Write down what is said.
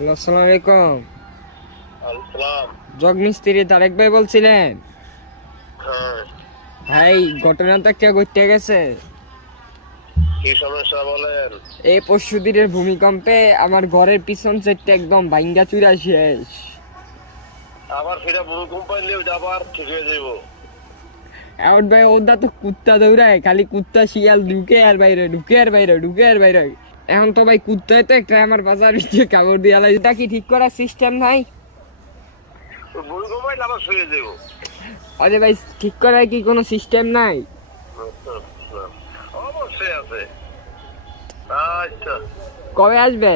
Hello, আসসালামু আলাইকুম। আসসালাম। জগ মিস্ত্রি তারেক ভাই বলছিলেন? হ্যাঁ, ভাই, ঘটনাটা কে ঘটে গেছে? কি সমস্যা বলেন? এই পরশুদিনের ভূমিকম্পে আমার ঘরের পিছন সাইডটা একদম ভাঙ্গা চুরা শেষ। আবার ফিরে ভূমিকম্প নিয়ে যাবার ঠিক হয়ে যাব। এখন ভাই ওটা তো কুত্তা দৌড়ায়, খালি কুত্তা শিয়াল ঢুকে আর বাইরে, ঢুকে আর বাইরে, ঢুকে আর বাইরে। এখন তো ভাই কুত্তায় তো একটা আমার বাজার ভিতরে কামড় দিয়ে লাই। এটা কি ঠিক করার সিস্টেম নাই? ভূমিকম্প আবার শুয়ে যাব। আরে ভাই, ঠিক করার কি কোনো সিস্টেম নাই? অবশ্যই আছে। আচ্ছা, কবে আসবে?